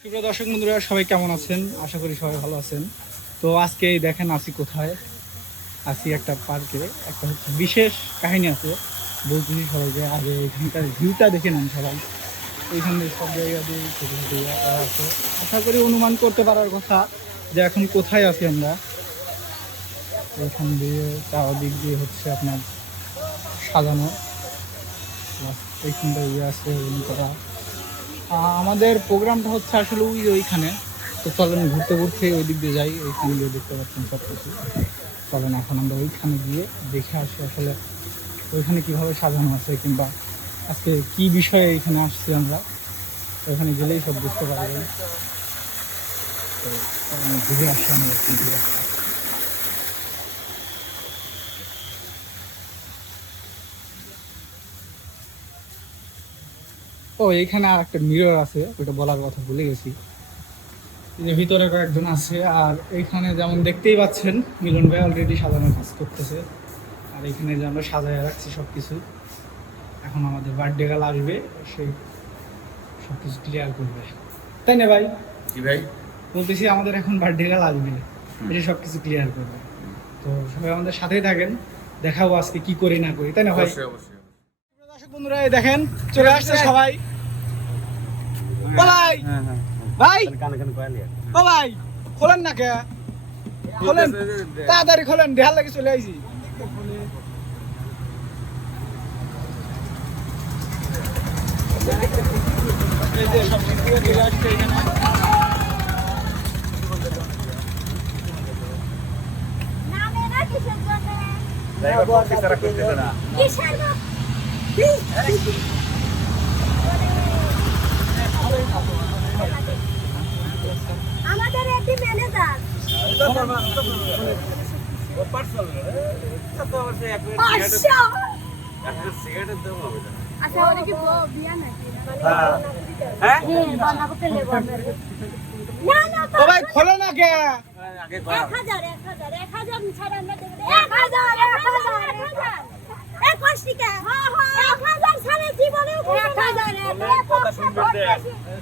সুপ্রিয় দর্শক বন্ধুরা, সবাই কেমন আছেন? আশা করি সবাই ভালো আছেন। তো আজকে দেখেন আসি কোথায়, আসি একটা পার্কে। একটা হচ্ছে বিশেষ কাহিনী আছে, বলতেছি সবাইকে। আগে এখানকার ভিউটা দেখে নেন সবাই। এইখানে সব জায়গা দিয়ে ছোটো ছোটো করা আছে। আশা করি অনুমান করতে পারার কথা যে এখন কোথায় আছি আমরা। এইখান দিয়ে চারদিক দিয়ে হচ্ছে আপনার সাজানো, এইখানটা ইয়ে আছে করা। আমাদের প্রোগ্রামটা হচ্ছে আসলে ওইখানে। তো চলেন ঘুরতে ঘুরতে ওই দিক দিয়ে যাই। ওইখানে গিয়ে দেখতে পাচ্ছেন সব কিছু। চলেন এখন আমরা ওইখানে গিয়ে দেখে আসি আসলে ওইখানে কীভাবে সাজানো আছে, কিংবা আজকে কী বিষয়ে এখানে আসছি আমরা। ওইখানে গেলেই সব বুঝতে পারবেন। তো ঘুরে আসি আমরা ঘুরে আসি। ও এইখানে আর একটা মিরর আছে, ওইটা বলার কথা ভুলে গেছি। যে ভিতরে কয়েকজন আছে, আর এইখানে যেমন দেখতেই পাচ্ছেন মিলন ভাই অলরেডি সাজানোর কাজ করতেছে। আর এখানে যে আমরা সাজায় রাখছি সব কিছু, এখন আমাদের বার্থডে গাল আসবে, সেই সব কিছু ক্লিয়ার করবে, তাই না ভাই? কি ভাই বলতেছি আমাদের এখন বার্থডে গাল আসবে, এসে সব কিছু ক্লিয়ার করবে। তো সবাই আমাদের সাথেই থাকেন, দেখাবো আজকে কি করি না করি, তাই না ভাই? অবশ্যই। দর্শক বন্ধুরা এই দেখেন চলে আসছে সবাই। ও ভাই, ভাই ও ভাই, খোলেন না কে? খোলেন তাড়াতাড়ি খোলেন, দেখার লাগে চলে আইছি। এই যে সব কিছু চলে আসছে এখানে। আমাদের একটি ম্যানেজার আচ্ছা ওরা কি বিয়া নাকি? হ্যাঁ বানা করতে নেব না না ও ভাই খোলো না কে? 1000 ছাড়া আমরা দেব 1000 21 টাকা। হ্যাঁ হ্যাঁ 1000 ছাড়া জীবনে 1000 কথা শুনবেন দে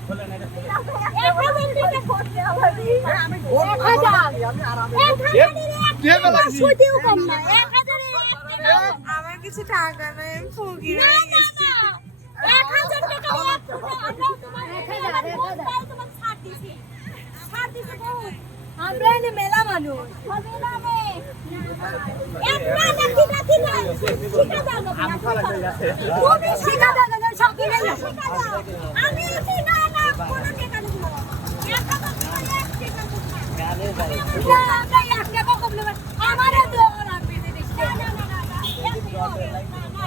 খোলেন এটা 1000 টাকা করতে হবে। আমি 1000 আমি আরামে কে বলাইছি সুদিও কম না 1000 আমার কিছু টাকা নাই ফুগি হয়ে গেছে 1000 টাকা আমরা তোমার 1000 তোমার ছাড় দিছি বহুত আমরা এনে মেলা মানুষ হবে না রে এক না না ঠিক না শিখা দাও না তুমি শিখা দাও না সব কিনে না আমি কি না না কোন টাকা দেব না এক টাকা এক টাকা গালে যাই না না এক টাকা কম নেব আমারে দাও লাগবে দেখ না না না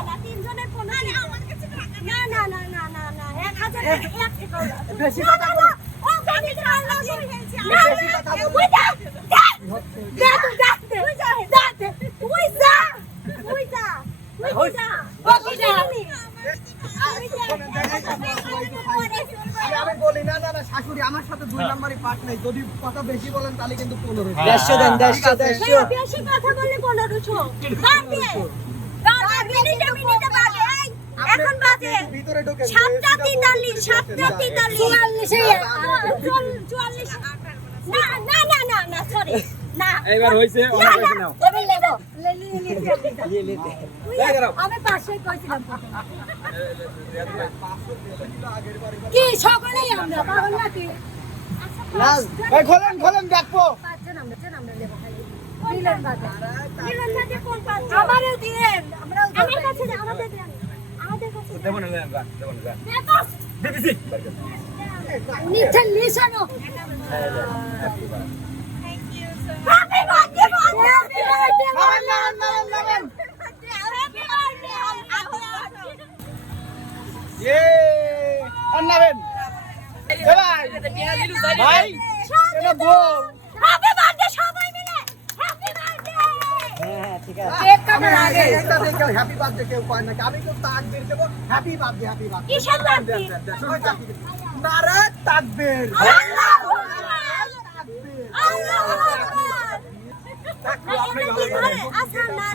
না তিনজনের 15 আমার কাছে টাকা না না না না না না 1000 এক টাকা বেশি কথা বল ও গাড়ি চালাও না বেশি কথা বল আমি বলি না না শাশুড়ি আমার সাথে 2 নম্বরই পার্ট নাই, যদি কথা বেশি বলেন তাহলে কিন্তু 1500 দেন 150 বেশি কথা বললে 1500 মিনিটে বাজে এখন বাজে ভিতরে ঢোকে 7:43 না না না না না সরি না এবার হইছে অনেক হইছে নাও এবার লেবো আমি পাশে কইছিলাম কি সকলেই আমরা পাগল নাকি লাল এই খোলেন দেখবো পাঁচজন আমরা লেবো খালি মিলন বাজে কোন পাঁচ আমারও দিন আমরা আমার কাছে আমাদের কাছে দেব না দেখো দেবিছি নিচে লিসানো হ্যাপি বার্থডে ইয়ে আন্নাবেন ভাই এটা বল হ্যাপি বার্থডে সবাই মিলে হ্যাপি বার্থডে হ্যাঁ ঠিক আছে কেক কাটার আগে একটা দেখো হ্যাপি বার্থডে কেউ কয় না আমি তো তাকবীর দেব হ্যাপি বার্থডে কিসের তাকবীর নারে তাকবীর আল্লাহু আকবার আল্লাহু আকবার আচ্ছা না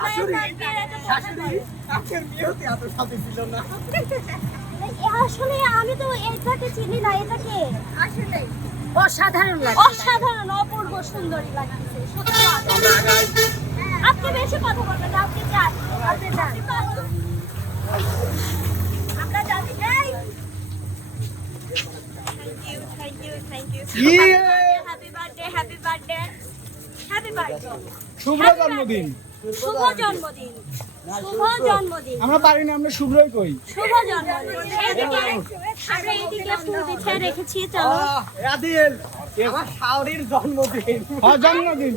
না আসলে আমি তো এটাকে চিনি না, এটাকে আসলে অসাধারণ লাগে, অসাধারণ অপূর্ব সুন্দরী লাগছে সত্যি। আপনি বেশি কথা বলবেন না, আপনি যান, আপনি যান, আমরা জানি। Thank you happy birthday happy birthday happy birthday শুভ জন্মদিন। শুভ জন্মদিন শুভ জন্মদিন। আমরা পারি না, আমরা শুভ্রই কই। শুভ জন্মদিন। এইদিকে আমরা এইদিকে ফুল বিছিয়ে রেখেছি, চলো। আদিল আমার শাওরির জন্মদিন। হ্যাঁ জন্মদিন।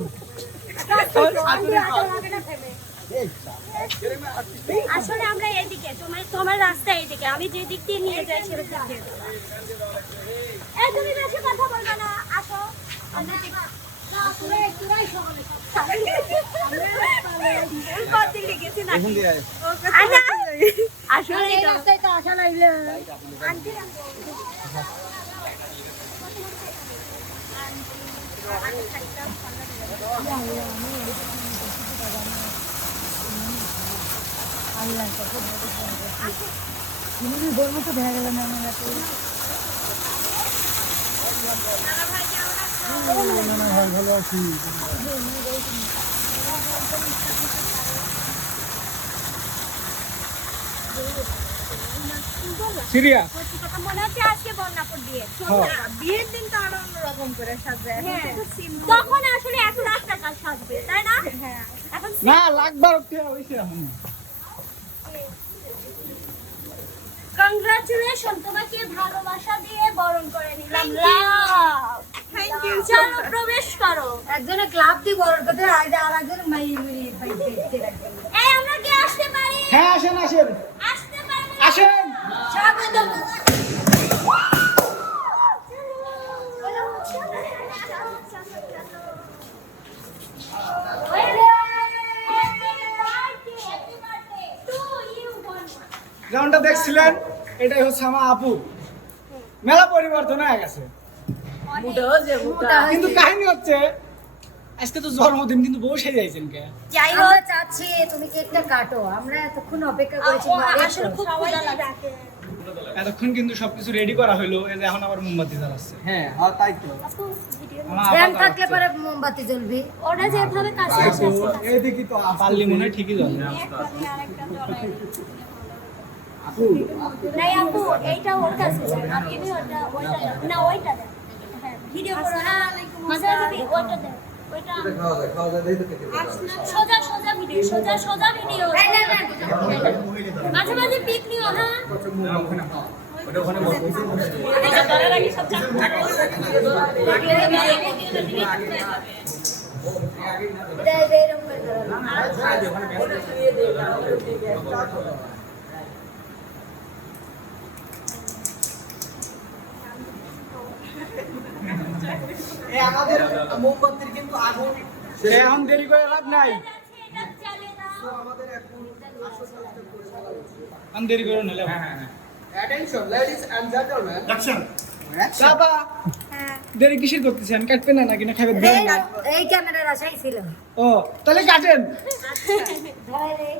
আসলে আমরা এইদিকে, তোমার রাস্তা এইদিকে, আমি যে দিক দিয়ে নিয়ে যাই সেদিক দিয়ে। এই তুমি বেশি কথা বলবে না, আসো। ভালো আছি। সিরিয়াস মনে হচ্ছে আজকে বন্যাপুর দিয়ে বিয়ের দিন তো আরো অন্যরকম করে সাজবে। তখন আসলে এত রাস্তা কাজ সাজবে, তাই না? এখন না লাগবার হইছে এখন। কংগ্রাচুলেশন, তোমাকে ভালোবাসা দিয়ে বরণ করে নিলাম। লাভ, থ্যাংক ইউ। চলো প্রবেশ করো। একজনে ক্লাব দিয়ে বড় কথা আর একজন মাই দেখতে রাখবে। এই আমরা কি আসতে পারি? হ্যাঁ আসেন আসেন আসতে পারি। আসেন। স্বাগতম। যেমনটা দেখছিলেন এটাই হচ্ছে আমার আপু। মেলা পরিবর্তন হয়ে গেছে, কিন্তু কাহিনী হচ্ছে আজকে তো জন্মদিন, কিন্তু বউ সেজাইছেন কে? যাই হোক, আমরা চাচ্ছি তুমি কেকটা কাটো, আমরা এতক্ষণ অপেক্ষা করেছি। আসলে খুব ক্ষুধা লাগে। এতক্ষণ কিন্তু সবকিছু রেডি করা হইলো, এই যে এখন আবার মোমবাতি জ্বালাচ্ছে। হ্যাঁ তাই তো। আমার জ্যাম আপা থাকলে জ্বালাচ্ছে। পরে মোমবাতি জ্বলবি। ওরা যেভাবে কাছে আসে এই দেখি তো পারলি মনে হয় ঠিকই জ্বলে। নাই আপু, এইটা ওর কাছে যান, আমি ওটা ওইটা না ওইটা দেন। হ্যাঁ ভিডিও করো না, মাঝে মাঝে ওইটা দেন, ওইটা খাওয়া যায় দেখি তো সোজা সোজা ভিডিও, সোজা সোজা ভিডিও, মাঝে মাঝে পিক নিও। হ্যাঁ ওটা ওখানে বসে এটা ধরে রাখি সব এরকম করে ধরো। এই আমাদের মোমবাতির কিন্তু আগুন এখন দেরি করে লাভ নাই, আমাদের এখন এখন দেরি করে নিলে। Attention, ladies and gentlemen. Action. বাবা দেরি কিসের করতেছেন? কাটবেন না নাকি না খাবেন? এই ক্যামেরার আশাই ছিল। ও তাহলে কাটেন। ধরে রে।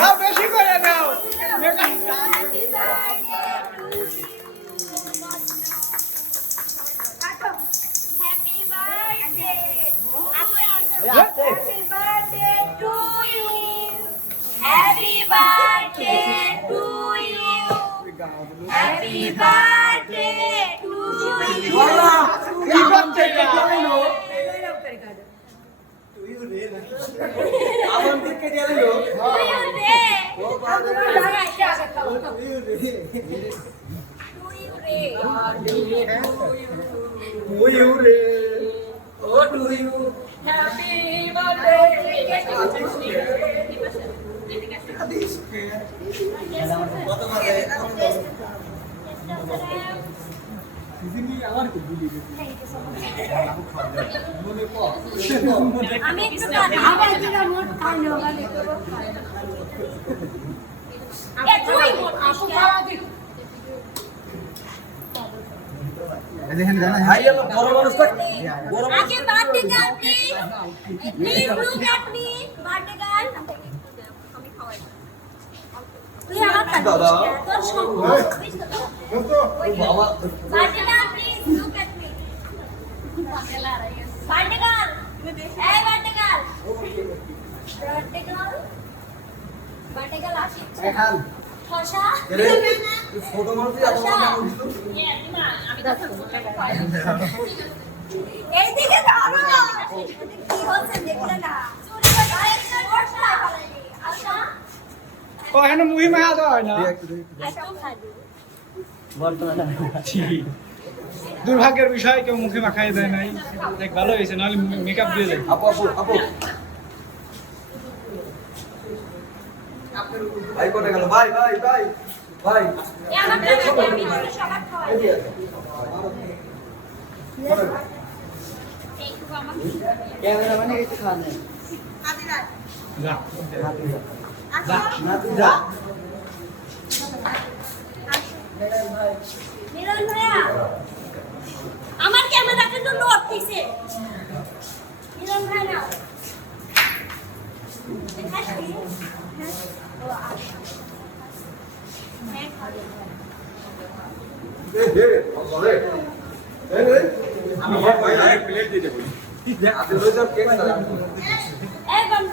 দাও বেশি করে দাও। কি করতে গেলো? আমাদেরকে দিয়ে দিল ময়ূরে ও টু ইউ আমি একটু আবার দিলাম মোট খাইলো মানে এ তুই বলছিস কেন? আগে birthday girl please please look at me birthday girl আমি খাওয়াই তুই আমার কাছে তোর সম্পর্ক বাবা birthday girl please look at me birthday girl এই birthday girl birthday girl birthday girl আসি এখান খোসা ফটো মারতে খোসা এইদিকে ধরো কি হচ্ছে দেখলে না চুরি করে খোসা আচ্ছা ও এখানে মুহি মায়া দেওয়া হয় না একদম খালি ছি। দুর্ভাগ্যের বিষয় কেউ মুখে মাখাই দেয় নাই দেখ ভালো হয়েছে নাহলে মেকআপ দিয়ে দেয় আপু আপু আপু ভাই কোথায় গেল ভাই ভাই ভাই ভাই এ আমার কাছে আমি সবার খাওয়াই একটু আমার ক্যামেরা মানে কিছু খাওয়া নেই যা আচ্ছা যা মিলন ভাইয়া আমার ক্যামেরা কিন্তু নোট দিছে মিলন ভাই না দেখাচ্ছি হ্যাঁ আমি ভাই এক প্লেট দিতে বলি আদিল রোজ কেক সালাম এই বল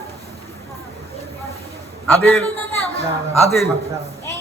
আদিল দাদা আদিল এই